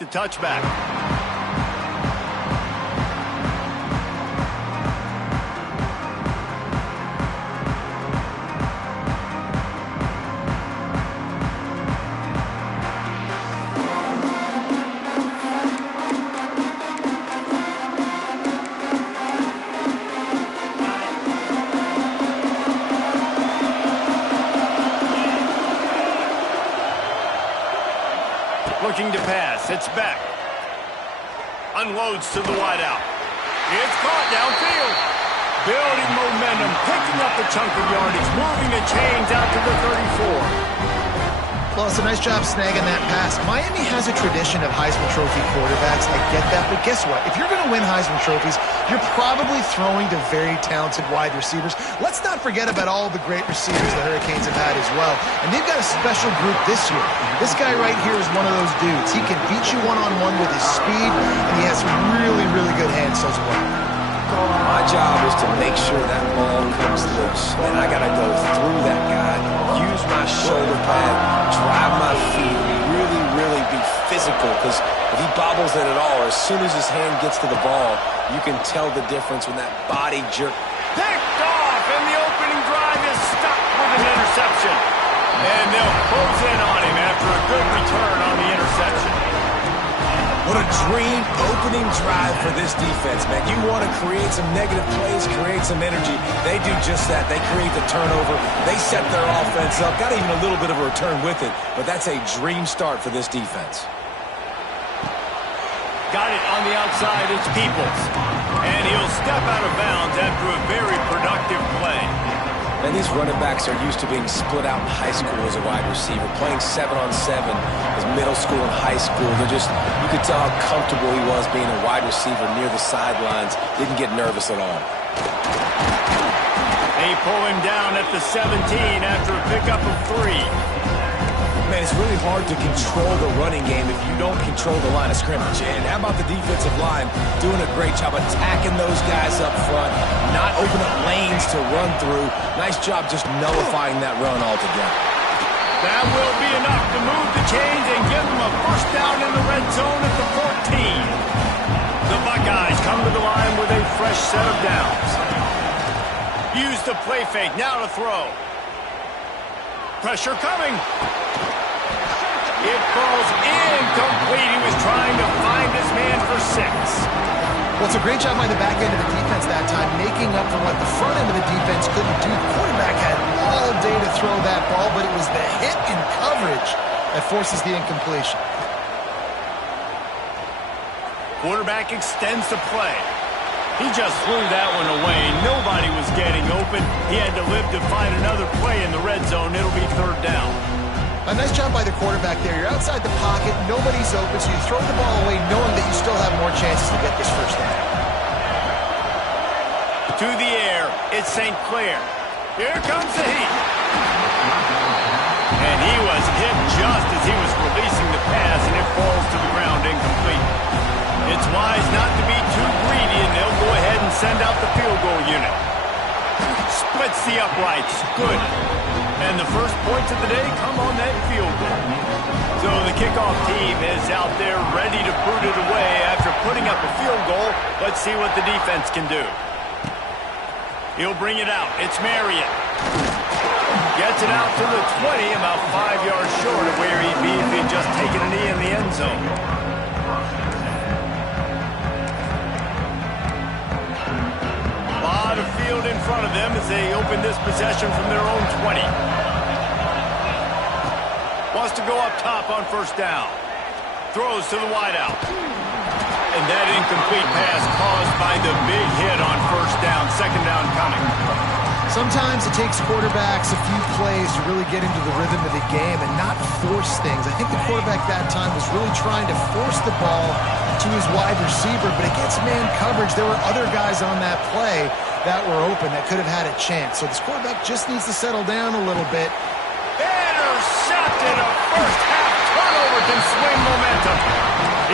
the touchback. Looking to pass. It's back. Unloads to the wideout. It's caught downfield. Building momentum, picking up a chunk of yardage, moving the chains out to the 34. Well, it's a nice job snagging that pass. Miami has a tradition of Heisman Trophy quarterbacks. I get that, but guess what? If you're going to win Heisman Trophies, you're probably throwing to very talented wide receivers. Let's not forget about all the great receivers the Hurricanes have had as well. And they've got a special group this year. This guy right here is one of those dudes. He can beat you one-on-one with his speed, and he has some really, really good hands as well. My job is to make sure that ball comes loose, and I got to go through that guy, use my shoulder pad, drive my feet, really, really be physical, because if he bobbles it at all, or as soon as his hand gets to the ball, you can tell the difference when that body jerk. Picked off, and the opening drive is stopped with an interception. And they'll close in on him after a good return on the interception. What a dream opening drive for this defense, man. You want to create some negative plays, create some energy. They do just that. They create the turnover. They set their offense up. Got even a little bit of a return with it, but that's a dream start for this defense. Got it on the outside. It's Peoples. And he'll step out of bounds after a very productive play. And these running backs are used to being split out in high school as a wide receiver, playing 7-on-7 as middle school and high school. You could tell how comfortable he was being a wide receiver near the sidelines. Didn't get nervous at all. They pull him down at the 17 after a pickup of 3. Man, it's really hard to control the running game if you don't control the line of scrimmage. And how about the defensive line doing a great job attacking those guys up front, not open up lanes to run through. Nice job just nullifying that run altogether. That will be enough to move the chains and give them a first down in the red zone at the 14. The Buckeyes come to the line with a fresh set of downs. Use the play fake, now to throw. Pressure coming. It falls incomplete. He was trying to find his man for 6. Well, it's a great job by the back end of the defense that time, making up for what the front end of the defense couldn't do. The quarterback had all day to throw that ball, but it was the hit in coverage that forces the incompletion. Quarterback extends the play. He just threw that one away. Nobody was getting open. He had to live to find another play in the red zone. It'll be 3rd down. A nice job by the quarterback there. You're outside the pocket. Nobody's open, so you throw the ball away knowing that you still have more chances to get this first down. To the air. It's St. Clair. Here comes the heat. And he was hit just as he was releasing the pass, and it falls to the ground incomplete. It's wise not to be too greedy, and they'll go ahead and send out the field goal unit. Splits the uprights. Good. And the first points of the day come on that field goal. So the kickoff team is out there ready to put it away after putting up a field goal. Let's see what the defense can do. He'll bring it out. It's Marion. Gets it out to the 20, about 5 yards short of where he'd be if he'd just taken a knee in the end zone. A lot of field in front of them as they open this possession from their own 20. Wants to go up top on first down. Throws to the wideout. And that incomplete pass caused by the big hit on first down. 2nd down coming. Sometimes it takes quarterbacks a few plays to really get into the rhythm of the game and not force things. I think the quarterback that time was really trying to force the ball to his wide receiver, but against man coverage, there were other guys on that play that were open that could have had a chance. So this quarterback just needs to settle down a little bit. Intercepted. A first-half turnover can swing momentum.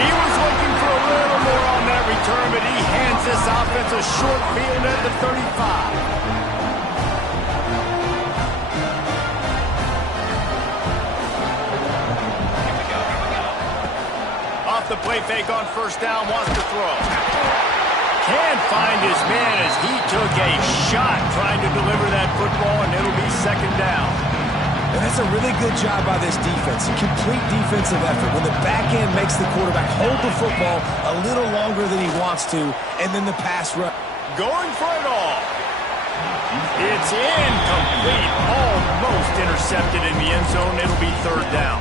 He was looking for a little more on that return, but he hands this offense a short field at the 35. Off the play fake on first down, wants to throw. Can't find his man as he took a shot trying to deliver that football, and it'll be second down. And that's a really good job by this defense, a complete defensive effort. When the back end makes the quarterback hold the football a little longer than he wants to, and then the pass rush. Going for it all. It's incomplete, almost intercepted in the end zone. It'll be third down.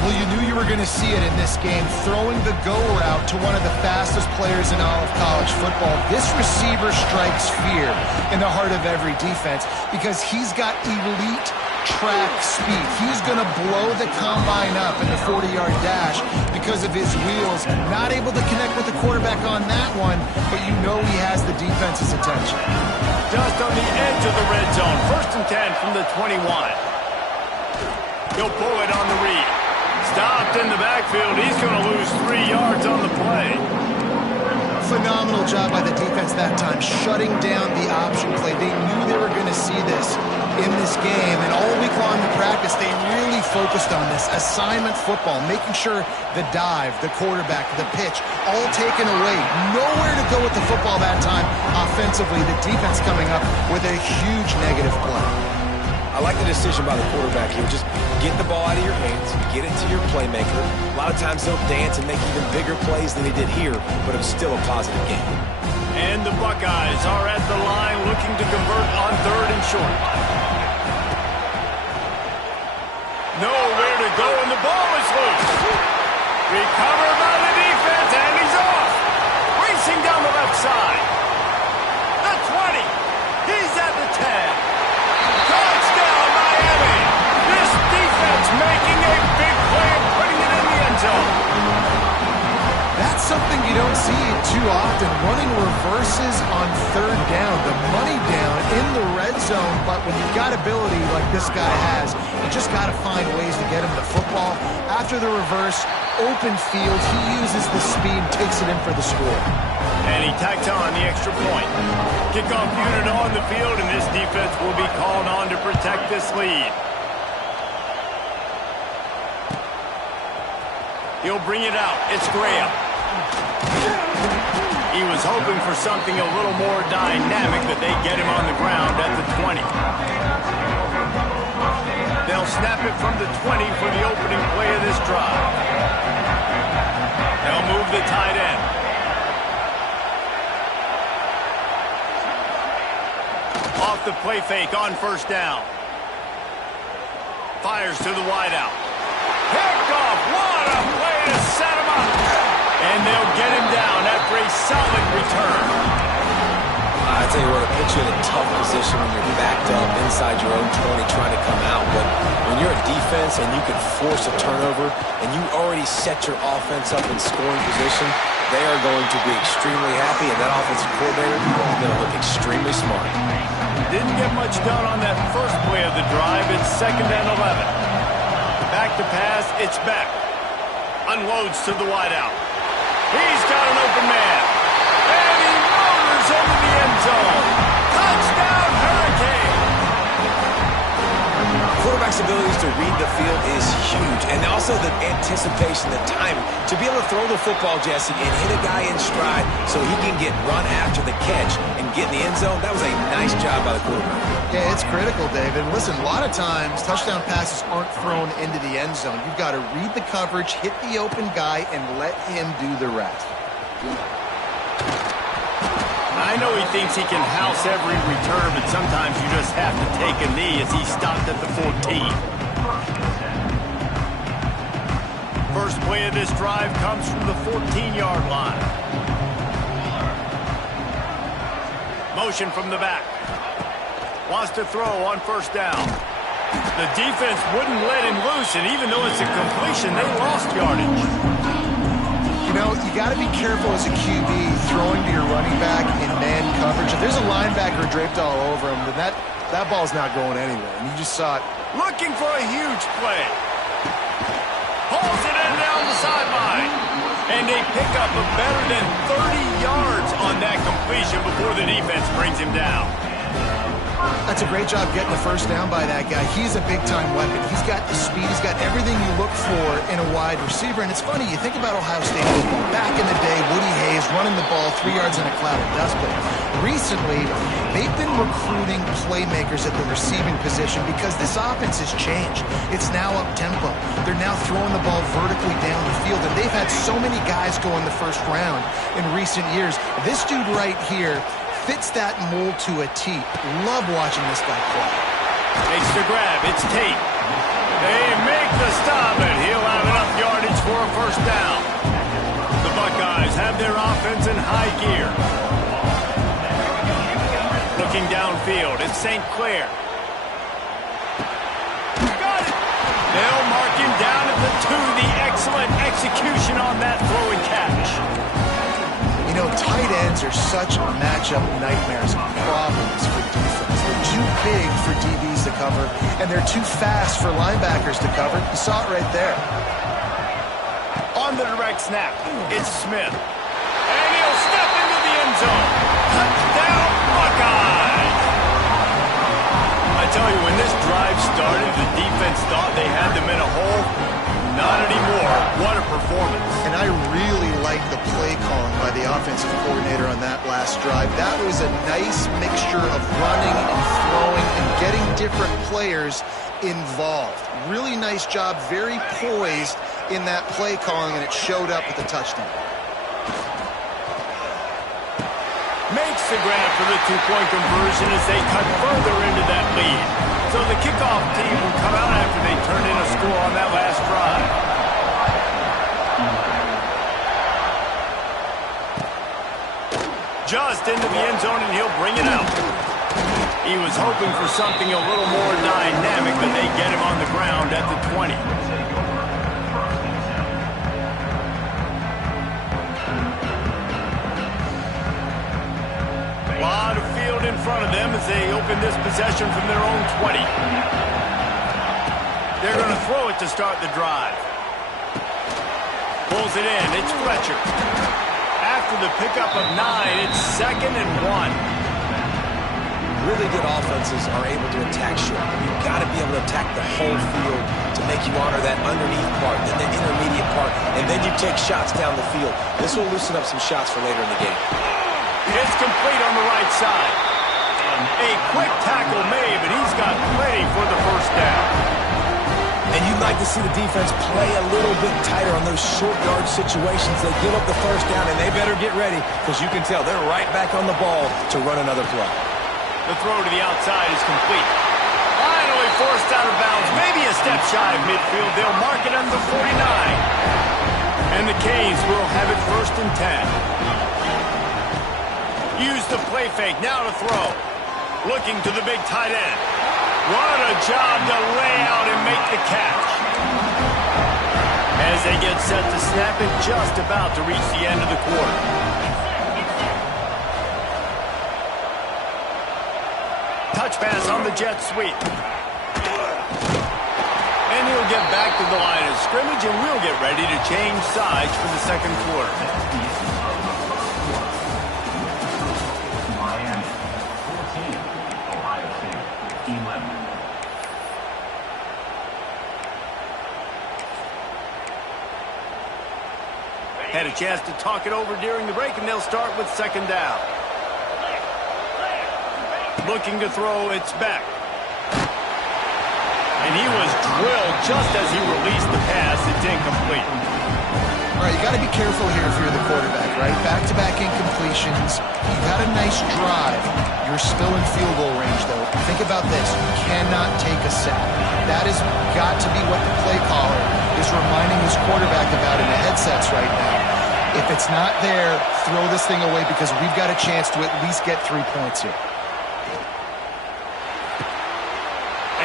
Well, you knew you were going to see it in this game, throwing the go route to one of the fastest players in all of college football. This receiver strikes fear in the heart of every defense because he's got elite track speed. He's going to blow the combine up in the 40-yard dash because of his wheels. Not able to connect with the quarterback on that one, but you know he has the defense's attention. Just on the edge of the red zone. First and 10 from the 21. He'll pull it on the read. Stopped in the backfield. He's going to lose 3 yards on the play. Phenomenal job by the defense that time, shutting down the option play. They knew they were going to see this in this game, and all week long in practice, they really focused on this assignment football, making sure the dive, the quarterback, the pitch, all taken away. Nowhere to go with the football that time offensively. The defense coming up with a huge negative play. I like the decision by the quarterback here. Just get the ball out of your hands, get it to your playmaker. A lot of times they'll dance and make even bigger plays than he did here, but it was still a positive game. And the Buckeyes are at the line looking to convert on third and short. Nowhere to go, and the ball is loose. Recovered by the defense, and he's off. Racing down the left side. The 20. He's at the 10. Touchdown, Miami. This defense making a big play and putting it in the end zone. That's something you don't see too often, running reverses on third down, the money down in the red zone, but when you've got ability like this guy has, you just got to find ways to get him the football. After the reverse, open field, he uses the speed, takes it in for the score. And he tacks on the extra point. Kickoff unit on the field, and this defense will be called on to protect this lead. He'll bring it out. It's Graham. He was hoping for something a little more dynamic, but they get him on the ground at the 20. They'll snap it from the 20 for the opening play of this drive. They'll move the tight end. Off the play fake on first down. Fires to the wideout. Picked off. What a play to set him up. And they'll get him down after a solid return. I tell you what, it puts you in a tough position when you're backed up inside your own 20 trying to come out. But when you're a defense and you can force a turnover and you already set your offense up in scoring position, they are going to be extremely happy, and that offensive coordinator is going to look extremely smart. Didn't get much done on that first play of the drive. It's second and 11. Back to pass. It's back. Unloads to the wideout. He's got an open man. And he motors into the end zone. Touchdown, Hurricane. Quarterback's abilities to read the field is huge, and also the anticipation, the timing. To be able to throw the football, Jesse, and hit a guy in stride so he can get run after the catch and get in the end zone, that was a nice job by the quarterback. Yeah, it's critical, David. Listen, a lot of times touchdown passes aren't thrown into the end zone. You've got to read the coverage, hit the open guy, and let him do the rest. I know he thinks he can house every return, but sometimes you just have to take a knee as he stopped at the 14. First play of this drive comes from the 14-yard line. Motion from the back. Wants to throw on first down. The defense wouldn't let him loose, and even though it's a completion, they lost yardage. You know, you got to be careful as a QB throwing to your running back in man coverage. If there's a linebacker draped all over him, then that ball's not going anywhere. And you just saw it. Looking for a huge play. Pulls it in down the sideline. And they pick up a better than 30 yards on that completion before the defense brings him down. That's a great job getting the first down by that guy. He's a big-time weapon. He's got the speed. He's got everything you look for in a wide receiver. And it's funny, you think about Ohio State football. Back in the day, Woody Hayes running the ball 3 yards in a cloud of dust. But recently, they've been recruiting playmakers at the receiving position because this offense has changed. It's now up-tempo. They're now throwing the ball vertically down the field. And they've had so many guys go in the first round in recent years. This dude right here fits that mold to a T. Love watching this guy play. Makes the grab. It's Tate. They make the stop, and he'll have enough yardage for a first down. The Buckeyes have their offense in high gear. Looking downfield, it's St. Clair. Got it. They'll mark him down at the 2. The excellent execution on that throw and catch. You know, tight ends are such matchup nightmares and problems for defense. They're too big for DBs to cover, and they're too fast for linebackers to cover. You saw it right there. On the direct snap, it's Smith. And he'll step into the end zone. Touchdown, Buckeyes! I tell you, when this drive started, the defense thought they had them in a hole. Not anymore. What a performance. And I really like the play calling by the offensive coordinator on that last drive. That was a nice mixture of running and throwing and getting different players involved. Really nice job, very poised in that play calling, and it showed up with the touchdown. Makes the grab for the 2-point conversion as they cut further into that lead. So the kickoff team will come out after they turn in a score on that last drive. Just into the end zone, and he'll bring it out. He was hoping for something a little more dynamic, but they get him on the ground at the 20. A lot of field in front of them as they open this possession from their own 20. They're going to throw it to start the drive. Pulls it in. It's Fletcher. After the pickup of 9, it's 2nd and 1. Really good offenses are able to attack short. You've got to be able to attack the whole field to make you honor that underneath part, then the intermediate part, and then you take shots down the field. This will loosen up some shots for later in the game. It's complete on the right side. A quick tackle made, but he's got plenty for the first down. And you'd like to see the defense play a little bit tighter on those short yard situations. They give up the first down, and they better get ready because you can tell they're right back on the ball to run another play. The throw to the outside is complete. Finally forced out of bounds, maybe a step shy of midfield. They'll mark it under 49. And the Canes will have it 1st and 10. Use the play fake, now to throw. Looking to the big tight end. What a job to lay out and make the catch. As they get set to snap it, just about to reach the end of the quarter. Touch pass on the jet sweep. And he'll get back to the line of scrimmage, and we'll get ready to change sides for the second quarter. Had a chance to talk it over during the break, and they'll start with 2nd down. Looking to throw, it's Beck. And he was drilled just as he released the pass. It's incomplete. All right, you got to be careful here if you're the quarterback, right? Back-to-back incompletions. You got a nice drive. You're still in field goal range, though. Think about this. You cannot take a sack. That has got to be what the play caller is reminding his quarterback about in the headsets right now. If it's not there, throw this thing away because we've got a chance to at least get 3 points here.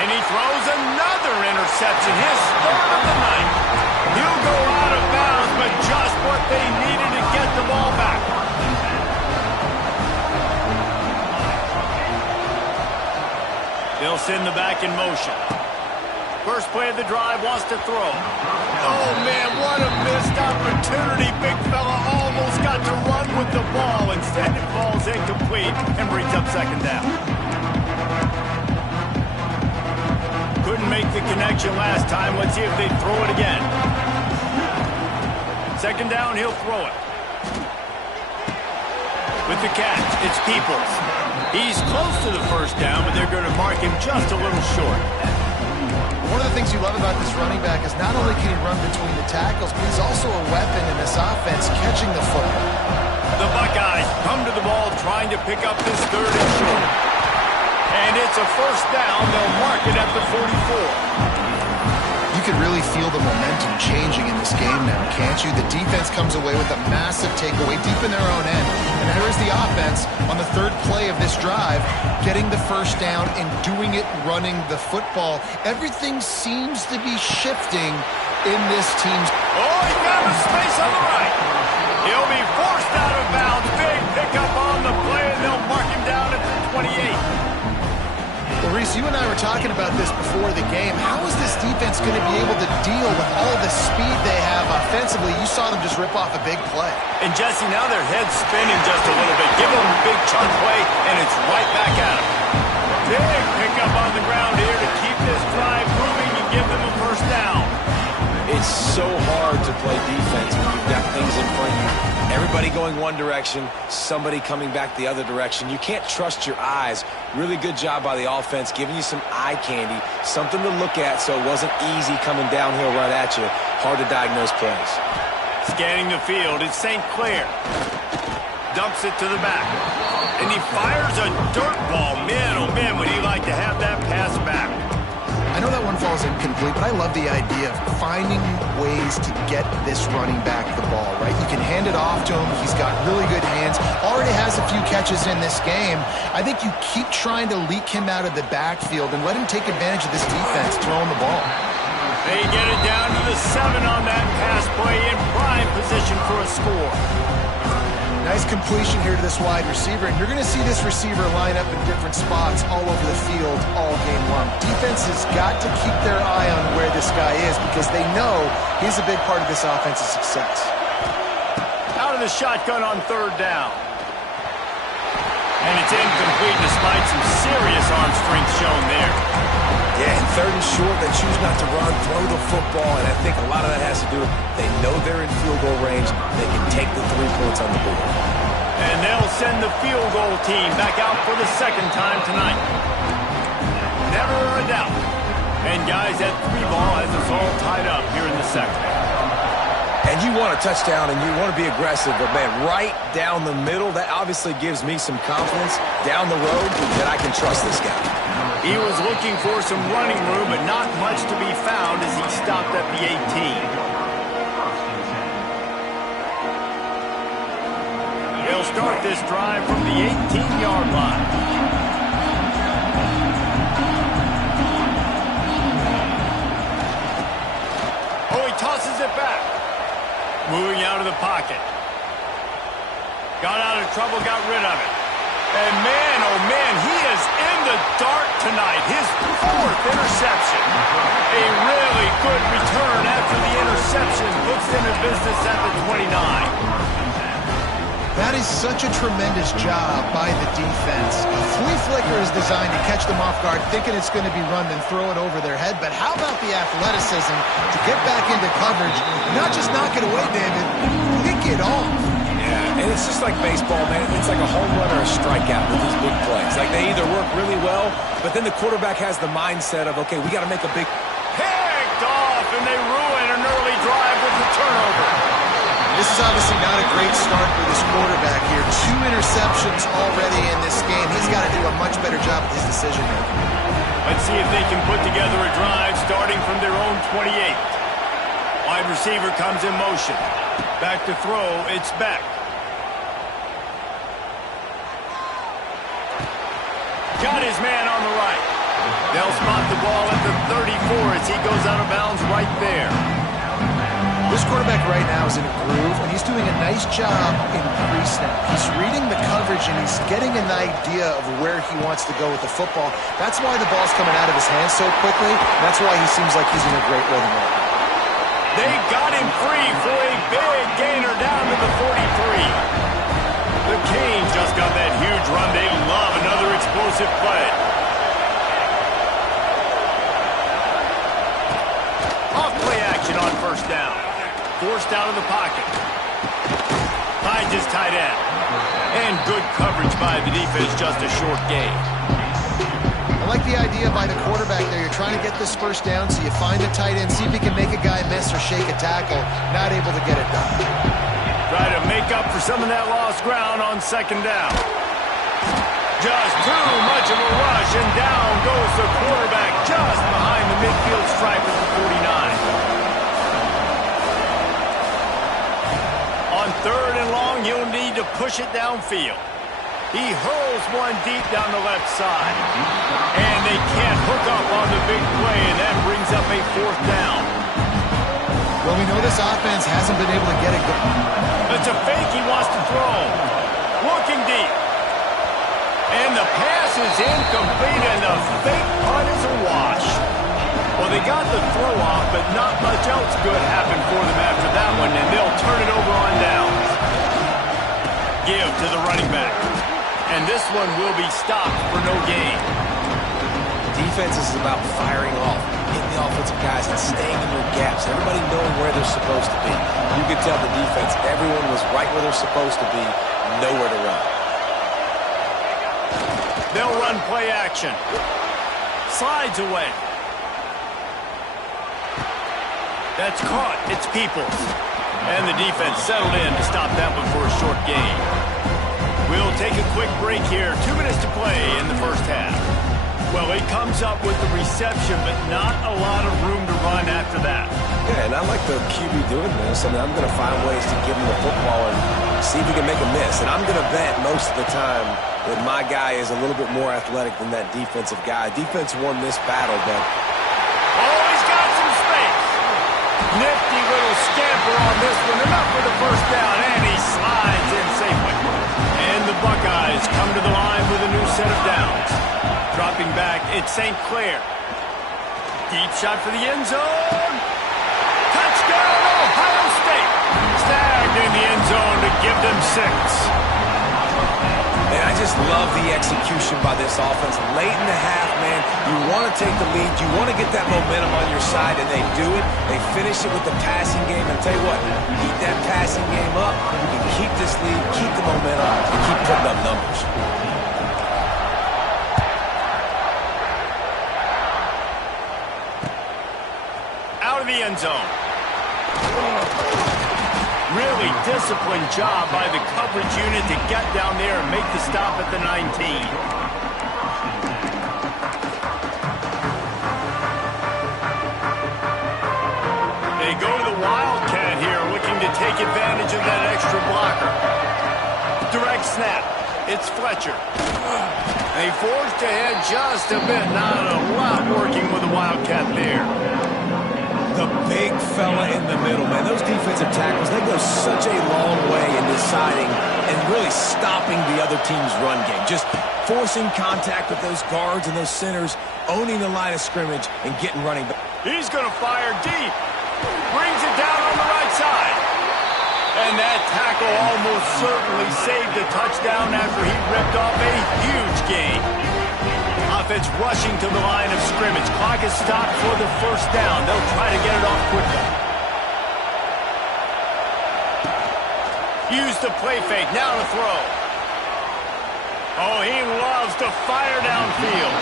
And he throws another interception, his 3rd of the night. He'll go out of bounds, but just what they needed to get the ball back. They'll send the back in motion. First play of the drive, wants to throw. Oh, man, what a missed opportunity. Big fella almost got to run with the ball. Instead, it falls incomplete and brings up 2nd down. make the connection last time. Let's see if they throw it again. Second down, he'll throw it. With the catch, it's Peoples. He's close to the first down, but they're going to mark him just a little short. One of the things you love about this running back is not only can he run between the tackles, but he's also a weapon in this offense catching the football. The Buckeyes come to the ball trying to pick up this third and short. And it's a first down. They'll mark it at the 44. You can really feel the momentum changing in this game now, can't you? The defense comes away with a massive takeaway deep in their own end. And there is the offense on the third play of this drive, getting the first down and doing it running the football. Everything seems to be shifting in this team's... Oh, he found a space on the right. He'll be forced out of bounds. Big pickup on the play, and they'll mark him down at the 28. Well, Reese, you and I were talking about this before the game. How is this defense going to be able to deal with all the speed they have offensively? You saw them just rip off a big play. And, Jesse, now their head's spinning just a little bit. Give them a big chunk play, and it's right back at them. Big pickup on the ground here to keep this drive moving and give them a first down. It's so hard to play defense when you've got things in front of you. Everybody going one direction, somebody coming back the other direction. You can't trust your eyes. Really good job by the offense, giving you some eye candy, something to look at so it wasn't easy coming downhill right at you. Hard to diagnose plays. Scanning the field, it's St. Clair. Dumps it to the back. And he fires a dirt ball. Man, oh man, would he like to have that pass back. I know that one falls incomplete, but I love the idea of finding ways to get this running back the ball, right? You can hand it off to him. He's got really good hands. Already has a few catches in this game. I think you keep trying to leak him out of the backfield and let him take advantage of this defense throwing the ball. They get it down to the 7 on that pass play in prime position for a score. Nice completion here to this wide receiver, and you're going to see this receiver line up in different spots all over the field all game long. Defense has got to keep their eye on where this guy is because they know he's a big part of this offense's success. Out of the shotgun on third down. And it's incomplete despite some serious arm strength shown there. Yeah, and third and short, they choose not to run, throw the football, and I think a lot of that has to do with they know they're in field goal range. They can take the 3 points on the board. And they'll send the field goal team back out for the second time tonight. Never a doubt. And guys, that 3 ball has us all tied up here in the second. And you want a touchdown and you want to be aggressive, but man, right down the middle, that obviously gives me some confidence down the road that I can trust this guy. He was looking for some running room, but not much to be found as he stopped at the 18. He'll start this drive from the 18-yard line. Oh, he tosses it back. Moving out of the pocket. Got out of trouble, got rid of it. And man, oh man, he is in the dark tonight. His 4th interception. A really good return after the interception puts them in business at the 29. That is such a tremendous job by the defense. A flea flicker is designed to catch them off guard, thinking it's going to be run, then throw it over their head. But how about the athleticism to get back into coverage, not just knock it away, David, pick it off. Yeah, and it's just like baseball, man. It's like a home run or a strikeout with these big plays. Like they either work really well, but then the quarterback has the mindset of, okay, we got to make a big... Picked off, and they ruin an early drive with the turnover. This is obviously not a great start for this quarterback here. 2 interceptions already in this game. He's got to do a much better job with his decision-making. Let's see if they can put together a drive starting from their own 28. Wide receiver comes in motion. Back to throw, it's Beck. Got his man on the right. They'll spot the ball at the 34 as he goes out of bounds right there. This quarterback right now is in a groove, and he's doing a nice job in pre-snap. He's reading the coverage, and he's getting an idea of where he wants to go with the football. That's why the ball's coming out of his hands so quickly. That's why he seems like he's in a great rhythm right now. They got him free for a big gainer down to the 43. The Canes just got that huge run. They love another explosive play. action on first down. Forced out of the pocket. Finds his tight end. And good coverage by the defense, just a short gain. I like the idea by the quarterback there. You're trying to get this first down, so you find the tight end, see if he can make a guy miss or shake a tackle. Not able to get it done. Try to make up for some of that lost ground on second down. Just too much of a rush, and down goes the quarterback just behind the midfield stripe at the 49. On third and long, you'll need to push it downfield. He hurls one deep down the left side. And they can't hook up on the big play, and that brings up a fourth down. Well, we know this offense hasn't been able to get it going. It's a fake he wants to throw. Looking deep. And the pass is incomplete, and the fake punt is a wash. Well, they got the throw off, but not much else good happened for them after that one, and they'll turn it over on downs. Give to the running back. And this one will be stopped for no gain. Defense is about firing off, hitting the offensive guys and staying in their gaps. Everybody knowing where they're supposed to be. You could tell the defense, everyone was right where they're supposed to be, nowhere to run. They'll run play action. Slides away. That's caught. It's Peoples. And the defense settled in to stop that one for a short gain. We'll take a quick break here. 2 minutes to play in the first half. Well, it comes up with the reception, but not a lot of room to run after that. Yeah, and I like the QB doing this. I mean, I'm going to find ways to give him the football and see if he can make a miss. And I'm going to bet most of the time that my guy is a little bit more athletic than that defensive guy. Defense won this battle, but... Oh, he's got some space. Nifty little scamper on this one. Enough for the first down, and he slides in safely. And the Buckeyes come to the line with a new set of downs. Dropping back, it's St. Clair. Deep shot for the end zone. Touchdown, Ohio State. Snagged in the end zone to give them 6. And I just love the execution by this offense. Late in the half, man, you want to take the lead. You want to get that momentum on your side, and they do it. They finish it with the passing game. And tell you what, keep that passing game up. You can keep this lead, keep the momentum, and keep putting up numbers. Out of the end zone. Really disciplined job by the coverage unit to get down there and make the stop at the 19. They go to the Wildcat here, looking to take advantage of that extra blocker. Direct snap. It's Fletcher. They forced ahead just a bit. Not a lot working with the Wildcat there. The big fella in the middle, man. Those defensive tackles, they go such a long way in deciding and really stopping the other team's run game. Just forcing contact with those guards and those centers, owning the line of scrimmage, and getting running back. He's going to fire deep. Brings it down on the right side. And that tackle almost certainly saved a touchdown after he ripped off a huge gain. Offense rushing to the line of scrimmage. Clock is stopped for the first down. They'll try to get it off quickly. Use the play fake. Now to throw. Oh, he loves to fire downfield.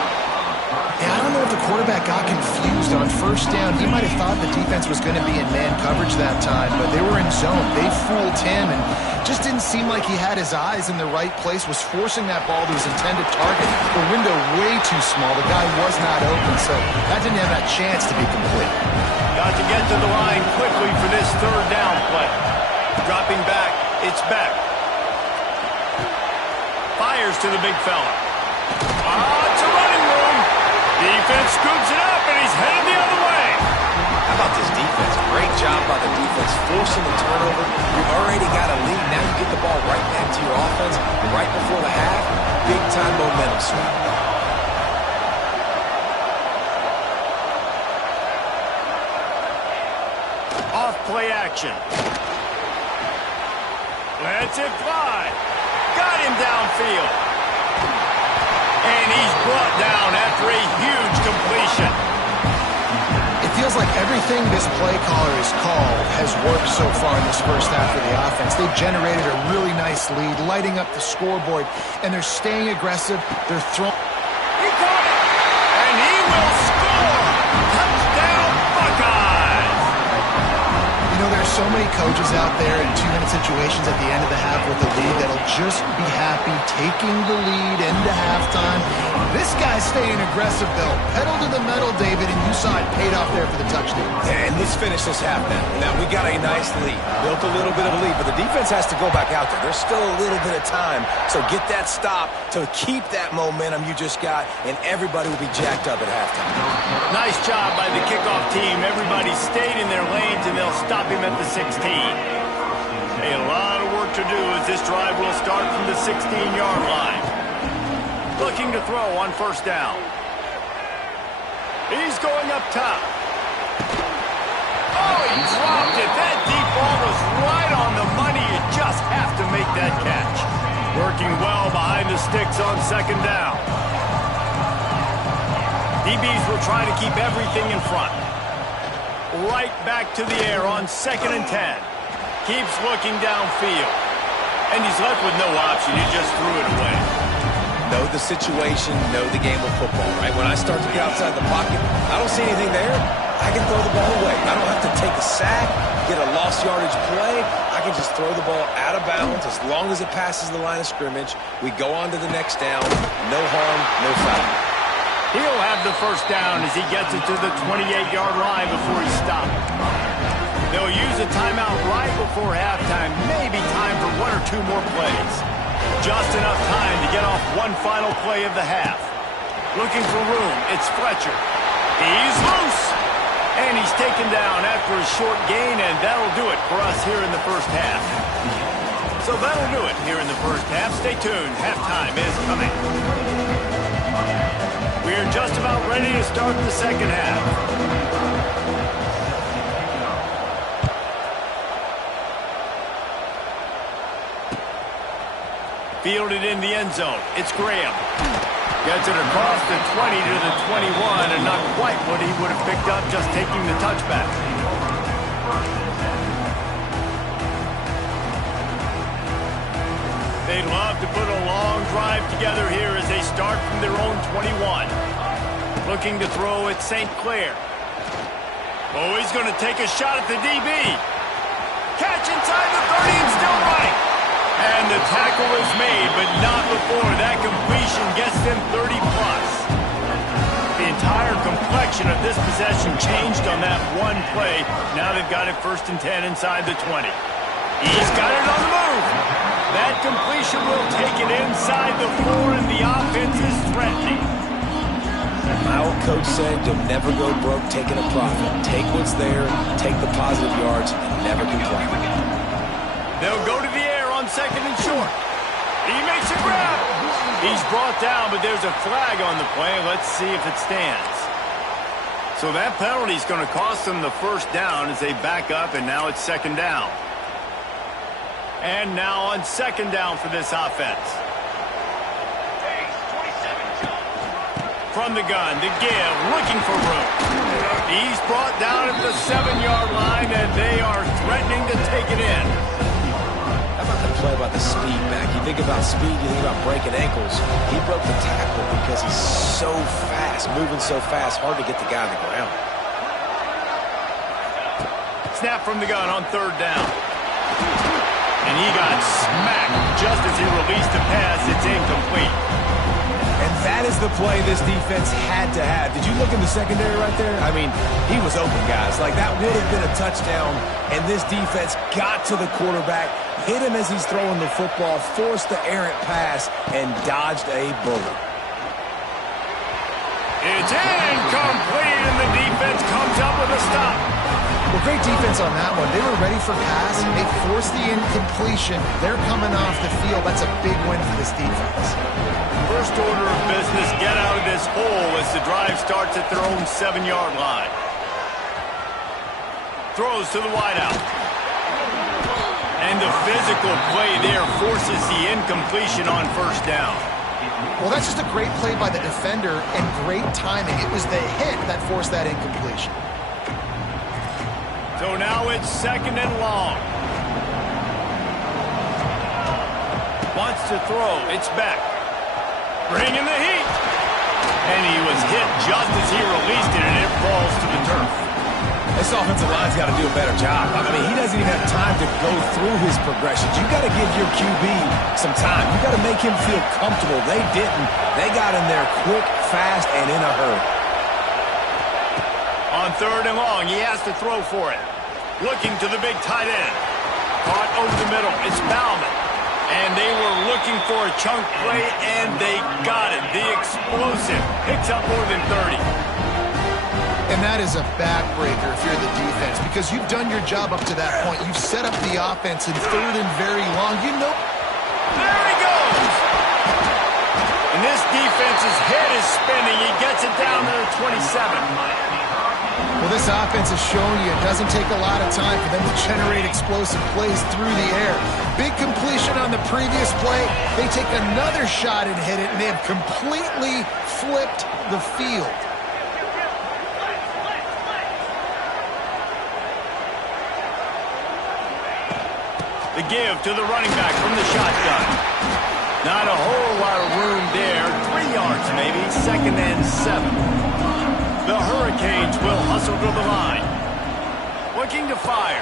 Yeah, I don't know if the quarterback got confused on first down. He might have thought the defense was going to be in man coverage that time, but they were in zone. They fooled him and just didn't seem like he had his eyes in the right place, was forcing that ball to his intended target. The window way too small. The guy was not open, so that didn't have that chance to be complete. Got to get to the line quickly for this third down play. Dropping back, it's Beck. Fires to the big fella. It's a running room. Defense scoops it up, and he's headed the other way. How about this defense? Great job by the defense, forcing the turnover. You've already got a lead. Now you get the ball right back to your offense right before the half. Big-time momentum swing. Off play action. Lets it fly. Got him downfield. And he's brought down after a huge completion. It feels feels like everything this play caller has called has worked so far in this first half of the offense. They've generated a really nice lead, lighting up the scoreboard, and they're staying aggressive. They're throwing. He caught it, and he will score! Touchdown, Buckeyes! You know, there's so many coaches out there in two-minute situations at the end of the half with the lead that'll just be happy taking the lead into halftime. This guy's staying aggressive, though. Pedal to the metal, David, and you saw it paid off there for the touchdown. And let's finish this half now. Now, we got a nice lead. Built a little bit of a lead, but the defense has to go back out there. There's still a little bit of time, so get that stop to keep that momentum you just got, and everybody will be jacked up at halftime. Nice job by the kickoff team. Everybody stayed in their lanes, and they'll stop him at the 16. A lot of work to do as this drive will start from the 16-yard line. Looking to throw on first down. He's going up top. Oh, he dropped it. That deep ball was right on the money. You just have to make that catch. Working well behind the sticks on second down. DBs will try to keep everything in front. Right back to the air on 2nd and 10. Keeps looking downfield. And he's left with no option. He just threw it away. Know the situation, know the game of football, right? When I start to get outside the pocket, I don't see anything there. I can throw the ball away. I don't have to take a sack, get a lost yardage play. I can just throw the ball out of bounds as long as it passes the line of scrimmage. We go on to the next down. No harm, no foul. He'll have the first down as he gets it to the 28-yard line before he stopped. They'll use a timeout right before halftime. Maybe time for one or two more plays. Just enough time to get off one final play of the half. Looking for room, it's Fletcher. He's loose! And he's taken down after a short gain, and that'll do it for us here in the first half. So that'll do it here in the first half. Stay tuned. Halftime is coming. We're just about ready to start the second half. Fielded in the end zone. It's Graham. Gets it across the 20 to the 21, and not quite what he would have picked up just taking the touchback. They'd love to put a long drive together here as they start from their own 21. Looking to throw at St. Clair. Oh, he's going to take a shot at the DB. Catch inside the 30 and still running. And the tackle is made, but not before that completion gets them 30-plus. The entire complexion of this possession changed on that one play. Now they've got it 1st and 10 inside the 20. He's got it on the move. That completion will take it inside the 4, and the offense is threatening. My old coach said you'll never go broke taking a profit. Take what's there, take the positive yards, and never complain. They'll go to the air on 2nd and short. He makes a grab. He's brought down, but there's a flag on the play. Let's see if it stands. So that penalty is going to cost them the first down as they back up, and now it's 2nd down. And now on 2nd down for this offense. From the gun, the give, looking for room. He's brought down at the 7-yard line, and they are threatening to take it in. How about the play about the speed back? You think about speed, you think about breaking ankles. He broke the tackle because he's so fast, moving so fast, hard to get the guy on the ground. Snap from the gun on 3rd down. And he got smacked just as he released the pass. It's incomplete. And that is the play this defense had to have. Did you look in the secondary right there? I mean, he was open, guys. Like, that would have been a touchdown, and this defense got to the quarterback, hit him as he's throwing the football, forced the errant pass, and dodged a bullet. It's incomplete, and the defense comes up with a stop. Well, great defense on that one. They were ready for pass. They forced the incompletion. They're coming off the field. That's a big win for this defense. First order of business, get out of this hole as the drive starts at their own 7-yard line. Throws to the wideout. And the physical play there forces the incompletion on 1st down. Well, that's just a great play by the defender and great timing. It was the hit that forced that incompletion. So now it's 2nd and long. Wants to throw. It's back. Bringing the heat. And he was hit just as he released it, and it falls to the turf. This offensive line's got to do a better job. I mean, he doesn't even have time to go through his progressions. You got to give your QB some time. You got to make him feel comfortable. They didn't. They got in there quick, fast, and in a hurry. On 3rd and long, he has to throw for it. Looking to the big tight end. Caught over the middle. It's Bauman. And they were looking for a chunk play, and they got it. The explosive picks up more than 30. And that is a backbreaker if you're the defense, because you've done your job up to that point. You've set up the offense in 3rd and very long. You know. There he goes. And this defense's head is spinning. He gets it down to the 27. Well, this offense has shown you it doesn't take a lot of time for them to generate explosive plays through the air. Big completion on the previous play. They take another shot and hit it, and they have completely flipped the field. The give to the running back from the shotgun. Not a whole lot of room there. 3 yards maybe. 2nd and 7. The Hurricanes will hustle to the line. Looking to fire.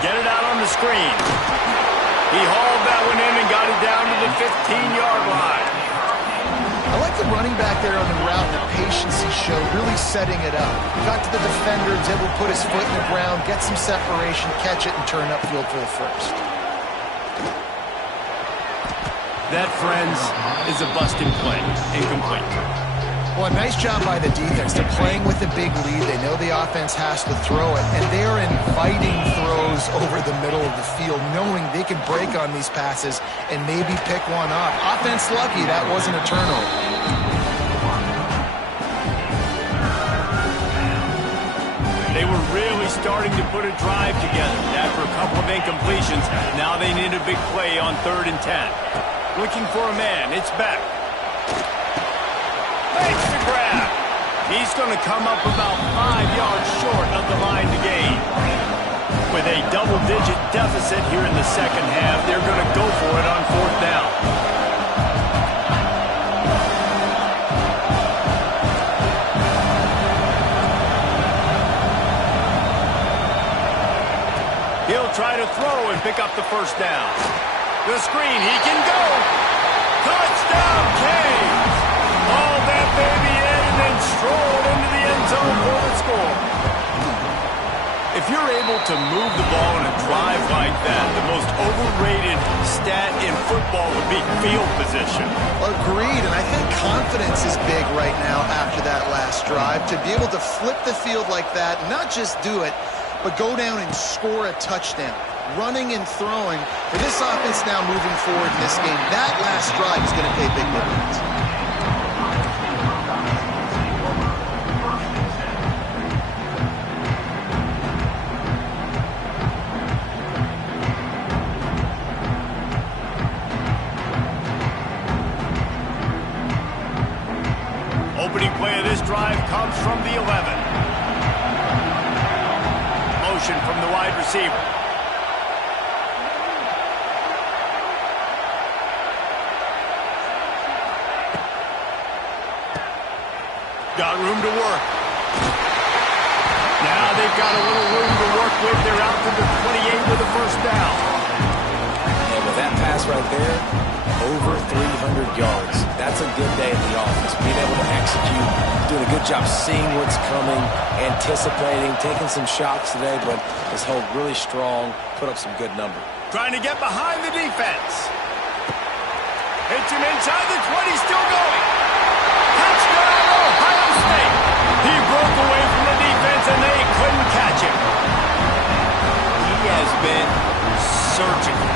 Get it out on the screen. He hauled that one in and got it down to the 15-yard line. I like the running back there on the route, the patience he showed, really setting it up. Got to the defender, was able to put his foot in the ground, get some separation, catch it, and turn upfield for the first. That, friends, is a busted play. Incomplete. Well, a nice job by the defense. They're playing with a big lead. They know the offense has to throw it, and they are inviting throws over the middle of the field, knowing they can break on these passes and maybe pick one off. Offense lucky that wasn't a turnover. They were really starting to put a drive together after a couple of incompletions. Now they need a big play on 3rd and 10. Looking for a man. It's back. Makes the grab. He's going to come up about 5 yards short of the line to gain. With a double-digit deficit here in the 2nd half, they're going to go for it on 4th down. He'll try to throw and pick up the 1st down. The screen, he can go. Touchdown, Canes. Haul that baby in and then stroll into the end zone for the score. If you're able to move the ball in a drive like that, the most overrated stat in football would be field position. Agreed, and I think confidence is big right now after that last drive. To be able to flip the field like that, not just do it, but go down and score a touchdown. Running and throwing. For this offense now moving forward in this game, that last drive is going to pay big dividends. Opening play of this drive comes from the 11. Motion from the wide receiver. Got room to work. Now they've got a little room to work with. They're out to the 28 with the 1st down. And with that pass right there, over 300 yards. That's a good day at the office. Being able to execute, doing a good job seeing what's coming, anticipating, taking some shots today, but has held really strong, put up some good numbers. Trying to get behind the defense. Hits him inside the 20, still going. Touchdown, Ohio State. He broke away from the defense and they couldn't catch him. He has been surgical.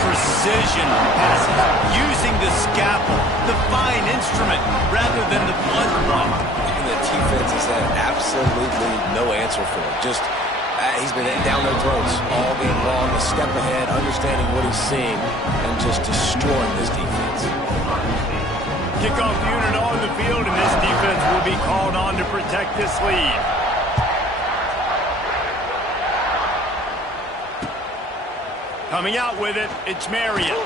Precision passing, using the scalpel, the fine instrument, rather than the blunt one. And the defense has had absolutely no answer for it. Just, he's been down their throats all game long, a step ahead, understanding what he's seeing, and just destroying this defense. Kickoff unit on the field, and this defense will be called on to protect this lead. Coming out with it, it's Marion.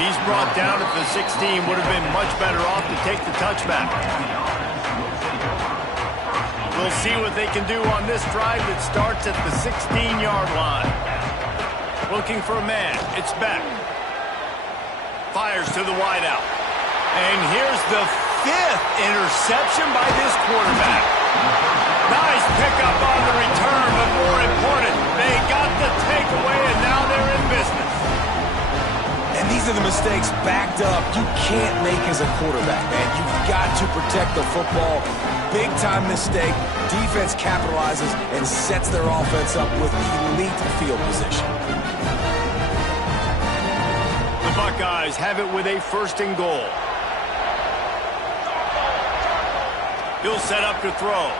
He's brought down at the 16. Would have been much better off to take the touchback. We'll see what they can do on this drive that starts at the 16-yard line. Looking for a man. It's Beck. Fires to the wideout. And here's the 5th interception by this quarterback. Nice pickup on the return, but more important, they got the takeaway, and now they're in business. And these are the mistakes backed up you can't make as a quarterback, man. You've got to protect the football. Big-time mistake. Defense capitalizes and sets their offense up with elite field position. The Buckeyes have it with a 1st and goal. He'll set up to throw.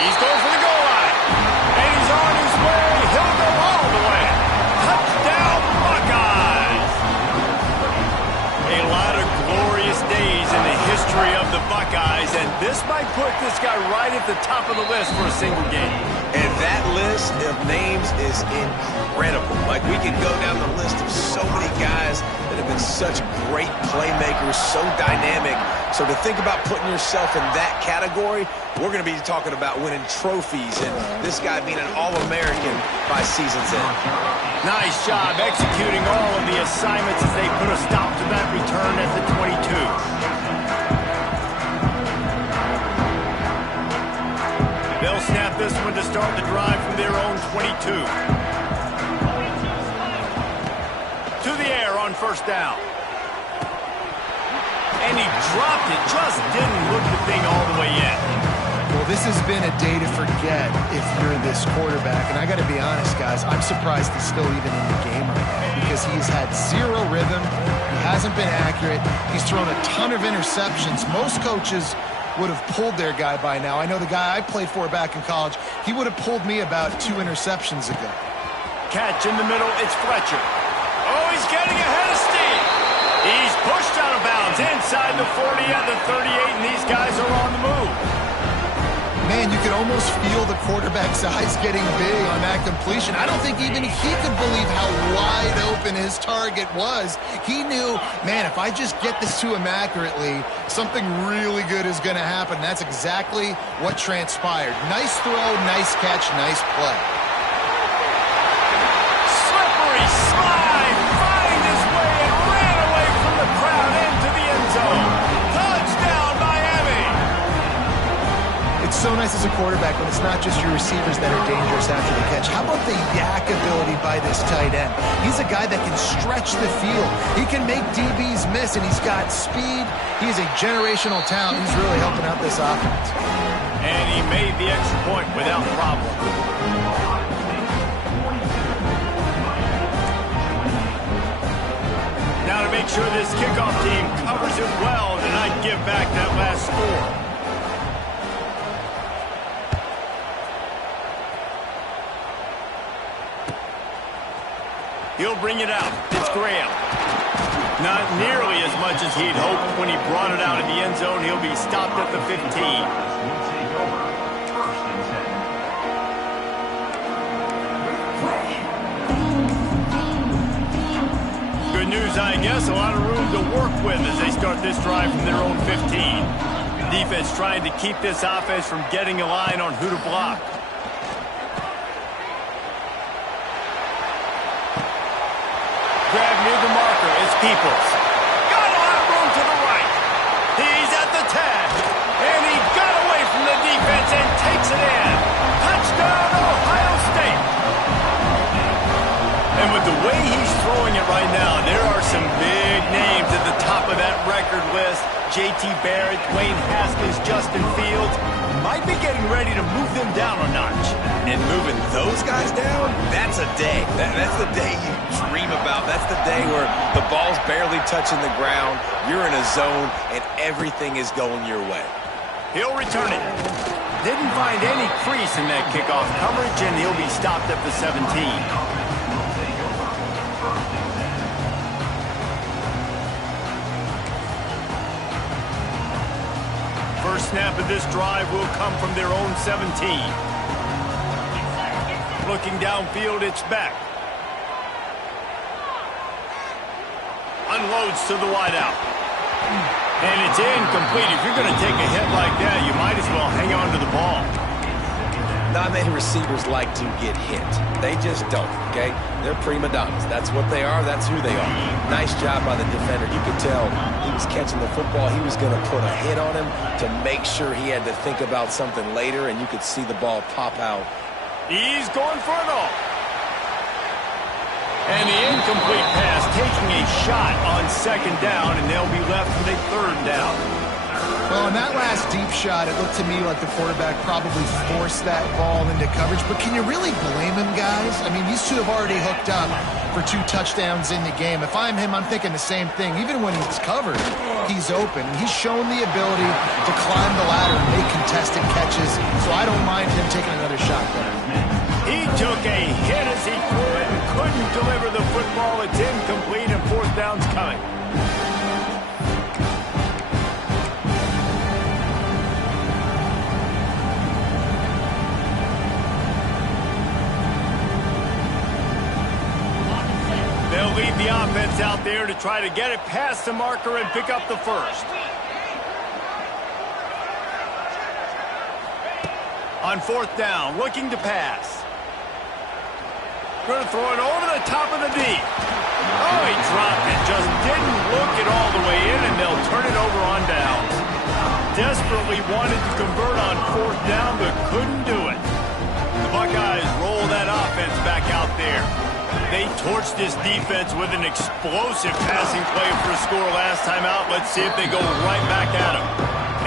He's going for the goal line. And he's on his way. He'll go all the way. Touchdown, Buckeyes. A lot of glorious days in the history of the Buckeyes, and this might put this guy right at the top of the list for a single game. And that list of names is incredible. Like, we could go down the list of so many guys that have been such great playmakers, so dynamic. So to think about putting yourself in that category, we're going to be talking about winning trophies and this guy being an All-American by season's end. Nice job executing all of the assignments as they put a stop to that return at the 22. They'll snap this one to start the drive from their own 22. To the air on 1st down. And he dropped it, just didn't look the thing all the way in. Well, this has been a day to forget if you're this quarterback. And I got to be honest, guys, I'm surprised he's still even in the game right now because he's had 0 rhythm. He hasn't been accurate. He's thrown a ton of interceptions. Most coaches would have pulled their guy by now. I know the guy I played for back in college, he would have pulled me about 2 interceptions ago. Catch in the middle, it's Fletcher. Oh, he's getting ahead of steam. He's pushed out of bounds inside the 40 at the 38, and these guys are on the move. Man, you could almost feel the quarterback's eyes getting big on that completion. I don't think even he could believe how wide open his target was. He knew, man, if I just get this to him accurately, something really good is going to happen. That's exactly what transpired. Nice throw, nice catch, nice play. Slippery slide, find his way and ran away from the crowd into the end zone. Touchdown, Miami! It's so nice as a quarterback when it's not just your receivers that are dangerous after the catch. How about the yak ability by this tight end? He's a guy that can stretch the field. He can make DBs miss, and he's got speed. He's a generational talent. He's really helping out this offense. And he made the extra point without problem. Now to make sure this kickoff team covers it well to not give back that last score. He'll bring it out. It's Graham. Not nearly as much as he'd hoped when he brought it out in the end zone. He'll be stopped at the 15. Good news, I guess. A lot of room to work with as they start this drive from their own 15. Defense trying to keep this offense from getting a line on who to block. Grab near the marker. It's Peoples. Got a lot of room to the right. He's at the tag. And he got away from the defense and takes it in. Touchdown, Ohio State. And with the way he's throwing it right now, there are some big names at the top of that record list. J.T. Barrett, Dwayne Haskins, Justin Fields might be getting ready to move them down a notch. And moving those guys down, that's a day. That's the day you dream about. That's the day where the ball's barely touching the ground, you're in a zone, and everything is going your way. He'll return it. Didn't find any crease in that kickoff coverage, and he'll be stopped at the 17. First snap of this drive will come from their own 17. looking downfield, it's back. Unloads to the wideout. And it's incomplete. If you're going to take a hit like that, you might as well hang on to the ball. Not many receivers like to get hit. They just don't, okay? They're prima donnas. That's what they are. That's who they are. Nice job by the defender. You could tell he was catching the football. He was going to put a hit on him to make sure he had to think about something later, and you could see the ball pop out. He's going for it all. And the incomplete pass taking a shot on second down, and they'll be left with a third down. Well, in that last deep shot, it looked to me like the quarterback probably forced that ball into coverage. But can you really blame him, guys? I mean, these two have already hooked up for 2 touchdowns in the game. If I'm him, I'm thinking the same thing. Even when he's covered, he's open. And he's shown the ability to climb the ladder and make contested catches. So I don't mind him taking another shot there. He took a hit as he threw it and couldn't deliver the football. It's incomplete, and fourth down's coming. They'll leave the offense out there to try to get it past the marker and pick up the first. On fourth down, looking to pass. Going to throw it over the top of the deep. Oh, he dropped it. Just didn't look it all the way in, and they'll turn it over on downs. Desperately wanted to convert on fourth down, but couldn't do it. The Buckeyes roll that offense back out there. They torched this defense with an explosive passing play for a score last time out. Let's see if they go right back at him.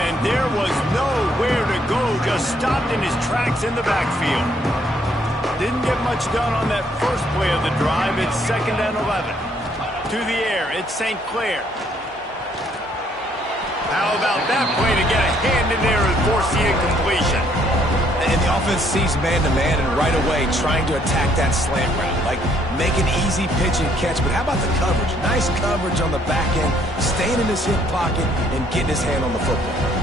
And there was nowhere to go, just stopped in his tracks in the backfield. Didn't get much done on that first play of the drive. It's 2nd and 11. To the air, it's St. Clair. How about that play to get a hand in there and force the incompletion? And the offense sees man-to-man and right away trying to attack that slant route. Like, make an easy pitch and catch. But how about the coverage? Nice coverage on the back end, staying in his hip pocket and getting his hand on the football.